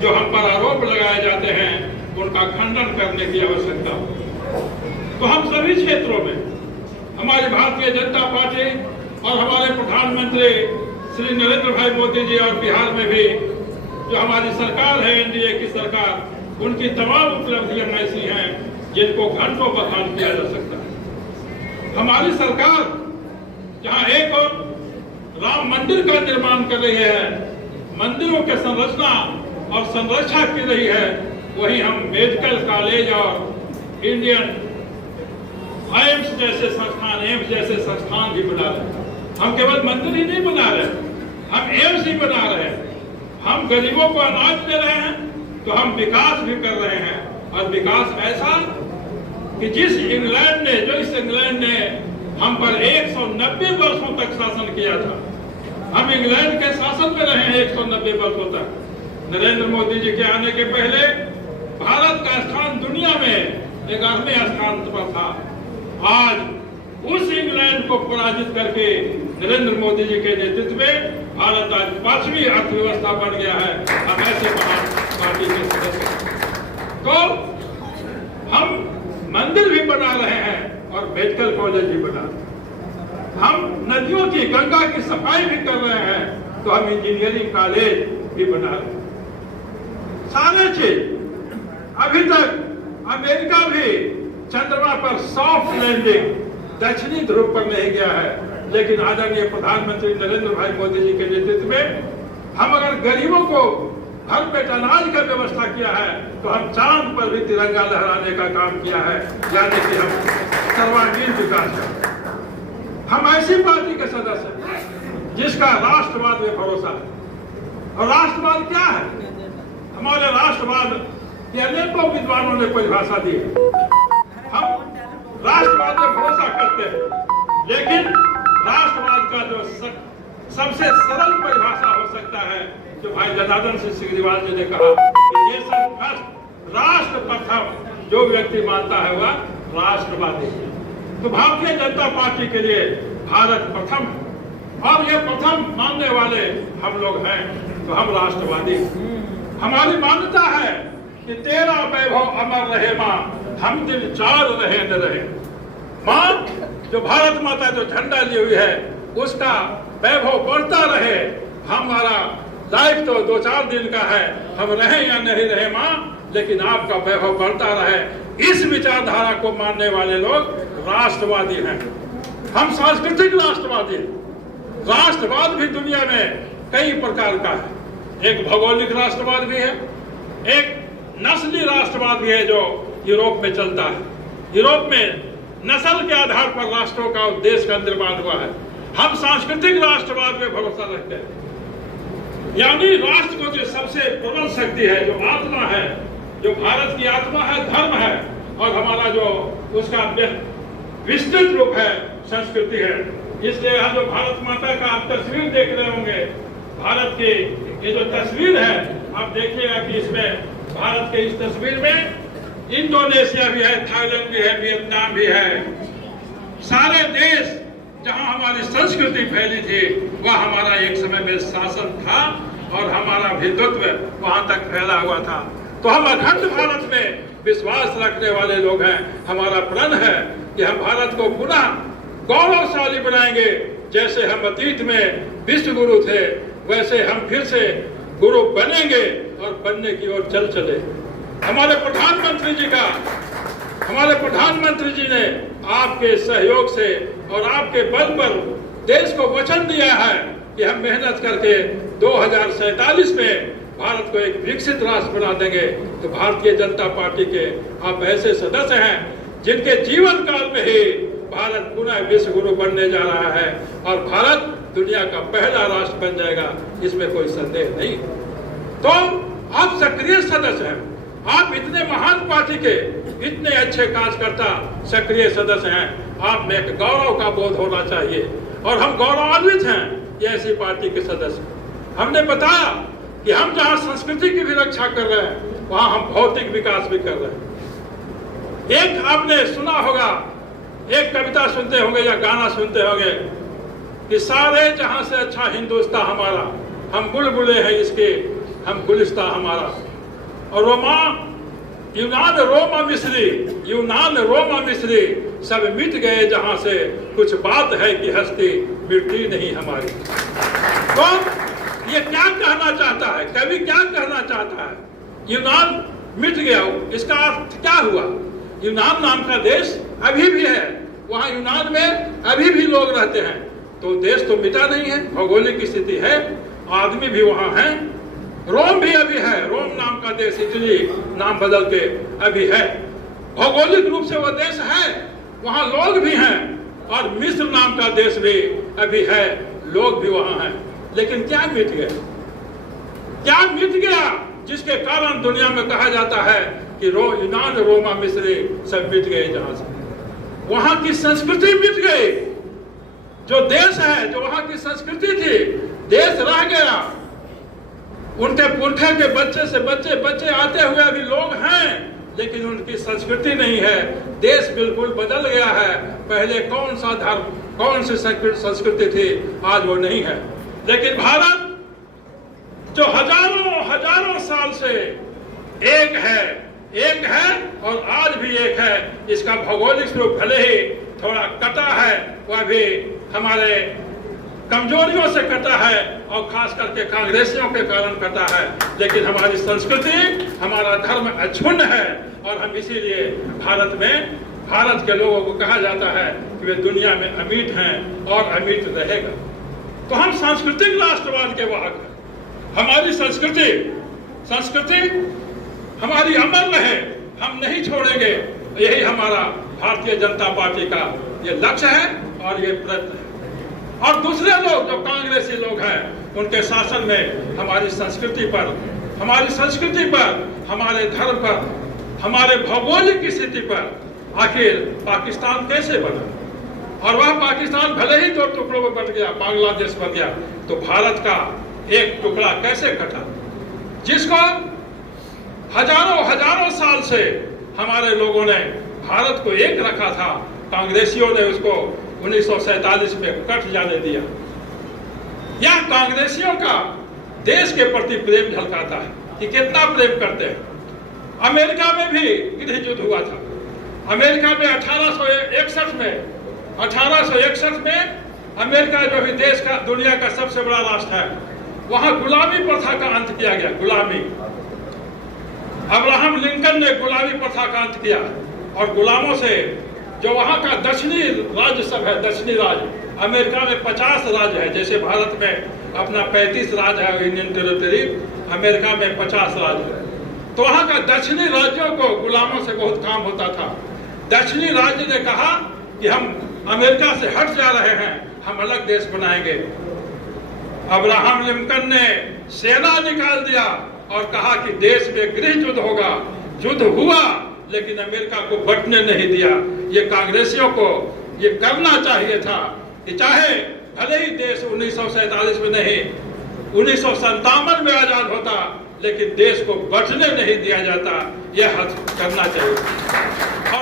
जो हम पर आरोप लगाए जाते हैं उनका खंडन करने की आवश्यकता। तो हम सभी क्षेत्रों में हमारी भारतीय जनता पार्टी और हमारे प्रधानमंत्री श्री नरेंद्र भाई मोदी जी और बिहार में भी जो हमारी सरकार है, एनडीए की सरकार, उनकी तमाम उपलब्धियां ऐसी हैं जिनको घंटों बखान किया जा सकता है। हमारी सरकार जहां एक और राम मंदिर का निर्माण कर रही है, मंदिरों के संरचना और संरक्षा की रही है, वहीं हम मेडिकल कॉलेज और इंडियन एम्स जैसे संस्थान भी बना रहे हैं। हम केवल मंदिर ही नहीं बना रहे, हम एम्स ही बना रहे हैं। हम गरीबों को अनाज दे रहे हैं तो हम विकास भी कर रहे हैं, और विकास ऐसा कि जिस इंग्लैंड ने हम पर 190 वर्षों तक शासन किया था, हम इंग्लैंड के शासन में रहे हैं 190 वर्षों तक। नरेंद्र मोदी जी के आने के पहले भारत का स्थान दुनिया में 11वें स्थान पर था। आज उस इंग्लैंड को पराजित करके नरेंद्र मोदी जी के नेतृत्व में भारत आज 5वीं अर्थव्यवस्था बन गया है। हम ऐसे महान पार्टी के सदस्य, तो हम मंदिर भी बना रहे हैं और मेडिकल कॉलेज भी बना रहे हैं। हम नदियों की, गंगा की सफाई भी कर रहे हैं, तो हम इंजीनियरिंग कॉलेज भी बना रहे हैं। सारे चीज अभी तक अमेरिका भी चंद्रमा पर सॉफ्ट लैंडिंग दक्षिणी ध्रुव पर नहीं गया है, लेकिन आदरणीय प्रधानमंत्री नरेंद्र भाई मोदी जी के नेतृत्व में हम अगर गरीबों को घर पेट अनाज का व्यवस्था किया है, तो हम चांद पर भी तिरंगा लहराने का काम किया है, यानी कि हम सर्वांगीण विकास कर। हम ऐसी पार्टी के सदस्य हैं जिसका राष्ट्रवाद में भरोसा है। और राष्ट्रवाद क्या है? हमारे राष्ट्रवाद की अनेकों विद्वानों ने परिभाषा दी है। हम राष्ट्रवाद में भरोसा करते हैं, लेकिन राष्ट्रवाद का जो सबसे सरल परिभाषा हो सकता है, जो भाई जनार्दन सिंह सिग्रीवाल जी ने कहा कि नेशन फर्स्ट, राष्ट्र प्रथम, जो व्यक्ति मानता है वह राष्ट्रवादी है। तो भारतीय जनता पार्टी के लिए भारत प्रथम है, और ये प्रथम मानने वाले हम लोग हैं, तो हम राष्ट्रवादी हैं। हमारी मान्यता है कि तेरा वैभव अमर रहे माँ, हम दिल चार रहे न रहे। माँ, जो भारत माता जो झंडा ली हुई है, उसका वैभव बढ़ता रहे। हमारा लाइफ तो 2-4 दिन का है, हम रहे या नहीं रहे माँ, लेकिन आपका वैभव बढ़ता रहे। इस विचारधारा को मानने वाले लोग राष्ट्रवादी हैं। हम सांस्कृतिक राष्ट्रवादी हैं। राष्ट्रवाद भी दुनिया में कई प्रकार का है। एक भौगोलिक राष्ट्रवाद भी है, एक नस्ली राष्ट्रवाद भी है जो यूरोप में चलता है। यूरोप में नस्ल के आधार पर राष्ट्रों का देश का निर्माण हुआ है। हम सांस्कृतिक राष्ट्रवाद में भरोसा रखते हैं, यानी राष्ट्र को जो सबसे प्रबल शक्ति है, जो आत्मा है, जो भारत की आत्मा है, धर्म है, और हमारा जो उसका विस्तृत रूप है, संस्कृति है। इसलिए यहाँ जो भारत माता का आप तस्वीर देख रहे होंगे, भारत की ये जो तस्वीर है, आप देखिएगा कि इसमें भारत के इस तस्वीर में इंडोनेशिया भी है, थाईलैंड भी है, वियतनाम भी है। सारे देश जहां हमारी संस्कृति फैली थी, वह हमारा एक समय में शासन था और हमारा हिंदुत्व वहां तक फैला हुआ था। तो हम अखंड भारत में विश्वास रखने वाले लोग हैं। हमारा प्रण है कि हम भारत को पुनः गौरवशाली बनाएंगे। जैसे हम अतीत में विश्व गुरु थे, वैसे हम फिर से गुरु बनेंगे और बनने की ओर चल चले। हमारे प्रधानमंत्री जी ने आपके सहयोग से और आपके बल पर देश को वचन दिया है कि हम मेहनत करके 2047 में भारत को एक विकसित राष्ट्र बना देंगे। तो भारतीय जनता पार्टी के आप ऐसे सदस्य हैं जिनके जीवन काल में ही भारत पुनः विश्व गुरु बनने जा रहा है और भारत दुनिया का पहला राष्ट्र बन जाएगा, इसमें कोई संदेह नहीं। तो आप सक्रिय सदस्य हैं, आप इतने महान पार्टी के इतने अच्छे कार्यकर्ता सक्रिय सदस्य हैं, आप में एक गौरव का बोध होना चाहिए और हम गौरवान्वित हैं ये ऐसी पार्टी के सदस्य। हमने बताया कि हम जहां संस्कृति की भी रक्षा कर रहे हैं, वहां हम भौतिक विकास भी कर रहे हैं। एक आपने सुना होगा, एक कविता सुनते होंगे या गाना सुनते होंगे कि सारे जहां से अच्छा हिंदुस्तान हमारा, हम बुलबुले हैं इसके, हम गुलिस्तान हमारा। और यूनान रोमा मिस्री सब मिट गए जहां से, कुछ बात है कि हस्ती मिटती नहीं हमारी। तो ये क्या कहना चाहता है कवि, क्या कहना चाहता है? यूनान मिट गया, इसका अर्थ क्या हुआ? यूनान नाम का देश अभी भी है, वहां यूनान में अभी भी लोग रहते हैं, तो देश तो मिटा नहीं है, भौगोलिक स्थिति है, आदमी भी वहां है। रोम भी अभी है, रोम नाम का देश इटली नाम बदल के अभी है, भौगोलिक रूप से वो देश है, वहां लोग भी हैं। और मिस्र नाम का देश भी अभी है, लोग भी वहां हैं। लेकिन क्या मिट गया? क्या मिट गया जिसके कारण दुनिया में कहा जाता है कि यूनान रोमा मिस्र सब मिट गए जहां से? वहां की संस्कृति मिट गई। जो देश है, जो वहां की संस्कृति थी, देश रह गया। उनके पुरखे के बच्चे से बच्चे आते हुए अभी लोग हैं, लेकिन उनकी संस्कृति नहीं है। देश बिल्कुल बदल गया है। पहले कौन सा धर्म, कौन सी संस्कृति थी, आज वो नहीं है। लेकिन भारत जो हजारों साल से एक है और आज भी एक है, इसका भौगोलिक स्वरूप भले ही थोड़ा कटा है, वह भी हमारे कमजोरियों से कटा है और खास करके कांग्रेसियों के कारण कटा है। लेकिन हमारी संस्कृति, हमारा धर्म अक्षुण्ण है और हम इसीलिए भारत के लोगों को कहा जाता है कि वे दुनिया में अमीट हैं और अमीट रहेगा। तो हम सांस्कृतिक राष्ट्रवाद के वाहक हैं। हमारी संस्कृति हमारी अमर रहे, हम नहीं छोड़ेंगे। यही हमारा भारतीय जनता पार्टी का ये लक्ष्य है और ये प्रयत्न है। और दूसरे लोग जो कांग्रेसी लोग हैं, उनके शासन में हमारी संस्कृति पर, हमारे धर्म पर, हमारे भौगोलिक स्थिति पर आखिर पाकिस्तान कैसे बना? और वह पाकिस्तान भले ही 2 टुकड़ों में बट गया, बांग्लादेश बन गया, तो भारत का एक टुकड़ा कैसे कटा? जिसको हजारों साल से हमारे लोगों ने भारत को एक रखा था, कांग्रेसियों ने उसको 1947 में कट जाने दिया। यह कांग्रेसियों का देश के प्रति प्रेम झलकाता है कि कितना प्रेम करते हैं। अमेरिका में भी गृह युद्ध हुआ था। अमेरिका में 1861 में अमेरिका जो भी देश का, दुनिया का सबसे बड़ा राष्ट्र है, वहां गुलामी प्रथा का अंत किया गया। गुलामी, अब्राहम लिंकन ने गुलामी प्रथा का अंत किया और गुलामों से, जो वहां का दक्षिणी राज्य सब है, दक्षिणी राज्य, अमेरिका में 50 राज्य है, जैसे भारत में अपना 35 राज्य है यूनियन टेरिटरी, अमेरिका में 50 राज्य है। तो वहां का दक्षिणी राज्यों को गुलामों से बहुत काम होता था। दक्षिणी राज्य ने कहा कि हम अमेरिका से हट जा रहे हैं, हम अलग देश बनाएंगे। अब्राहम लिंकन ने सेना निकाल दिया और कहा कि देश में गृह युद्ध होगा। युद्ध हुआ, लेकिन अमेरिका को बंटने नहीं दिया। ये कांग्रेसियों को ये करना चाहिए था कि चाहे भले ही देश 1947 में नहीं, 1957 में आजाद होता, लेकिन देश को बंटने नहीं दिया जाता। यह हद करना चाहिए।